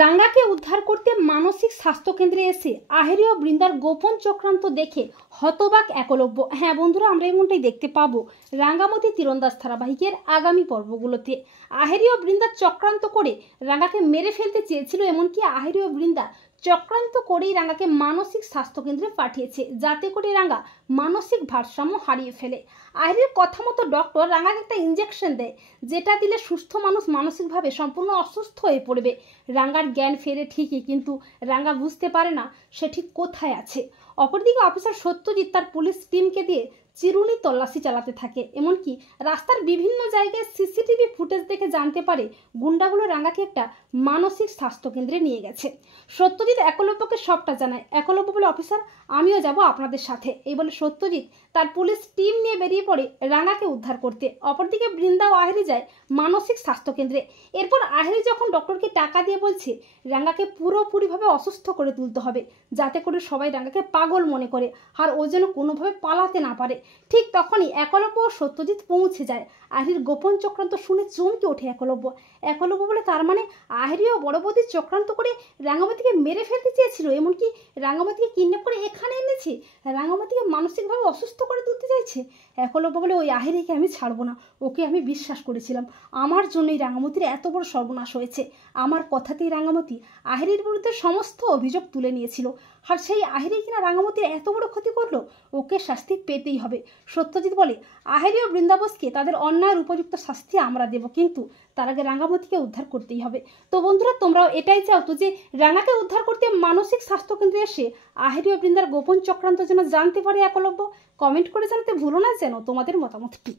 রাঙ্গাকে উদ্ধার করতে মানসিক স্বাস্থ্য কেন্দ্রে এসে আহেরি ও বৃন্দার গোপন চক্রান্ত দেখে হতবাক একলব্য। হ্যাঁ বন্ধুরা, আমরা এমনটাই দেখতে পাবো রাঙ্গামতি তীরন্দাজ ধারাবাহিকের আগামী পর্বগুলোতে। আহেরি ও বৃন্দা চক্রান্ত করে রাঙ্গাকে মেরে ফেলতে চেয়েছিল, এমনকি আহেরি ও বৃন্দা চক্রান্ত করেই রাঙ্গাকে মানসিক স্বাস্থ্য কেন্দ্রে পাঠিয়েছে, যাতে করে রাঙ্গা মানসিক ভারসাম্য হারিয়ে ফেলে। আহেরির কথা মতো ডক্টর রাঙ্গাকে একটা ইঞ্জেকশন দেয়, যেটা দিলে সুস্থ মানুষ মানসিকভাবে সম্পূর্ণ অসুস্থ হয়ে পড়বে। রাঙ্গার জ্ঞান ফেরে ঠিকই, কিন্তু রাঙ্গা বুঝতে পারে না সে ঠিক কোথায় আছে। অপরদিকে অফিসার সত্যজিৎ তার পুলিশ টিমকে দিয়ে চিরুনি তল্লাশি চালাতে থাকে, এমনকি রাস্তার বিভিন্ন জায়গায় সিসিটিভি ফুটেজ দেখে জানতে পারে গুন্ডাগুলো রাঙ্গাকে একটা মানসিক স্বাস্থ্য কেন্দ্রে নিয়ে গেছে। সত্যজিৎ একলব্যকে সবটা জানায়। একলব্য বলে, অফিসার আমিও যাব আপনাদের সাথে। এই বলে সত্যজিৎ তার পুলিশ টিম নিয়ে বেরিয়ে পড়ে রাঙ্গাকে উদ্ধার করতে। অপরদিকে বৃন্দা ও আহেরি যায় মানসিক স্বাস্থ্য কেন্দ্রে। এরপর আহেরি যখন ডক্টরকে টাকা দিয়ে বলছে রাঙ্গাকে পুরোপুরিভাবে অসুস্থ করে তুলতে হবে, যাতে করে সবাই রাঙ্গাকে পাগল মনে করে আর ও যেন কোনোভাবে পালাতে না পারে, ঠিক তখনই একলব্য ও সত্যজিৎ পৌঁছে যায়। আহেরির গোপন চক্রান্ত শুনে চমকে ওঠে একলব্য। একলব্য বলে, তার মানে আহেরি ও বড় বৌদি চক্রান্ত করে রাঙ্গামতিকে মেরে ফেলতে চেয়েছিল, এমনকি রাঙ্গামতিকে কিডন্যাপ করে এখানে এনেছে, রাঙ্গামতিকে মানসিকভাবে অসুস্থ করে তুলতে চাইছে। একলব্য বলে, ওই আহেরিকে আমি ছাড়বো না, ওকে আমি বিশ্বাস করেছিলাম। আমার জন্যই রাঙ্গামতির এত বড় সর্বনাশ হয়েছে। আমার কথাতেই রাঙ্গামতি আহেরির বিরুদ্ধে সমস্ত অভিযোগ তুলে নিয়েছিল, আর সেই আহেরি কিনা রাঙ্গামতির এত বড় ক্ষতি করলো, ওকে শাস্তি পেতেই হবে। সত্যজিৎ বলে, আহেরি ও বৃন্দাবসকে তাদের অন্যায়ের উপযুক্ত শাস্তি আমরা দেব, কিন্তু তার আগে রাঙ্গামতিকে উদ্ধার করতেই হবে। তো বন্ধুরা, তোমরাও এটাই চাও তো যে রাঙ্গাকে উদ্ধার করতে মানসিক স্বাস্থ্য কেন্দ্রে এসে আহেরি ও বৃন্দার গোপন চক্রান্ত যেন জানতে পারে একলব্য? কমেন্ট করে জানাতে ভুলো না যেন তোমাদের মতামতটি।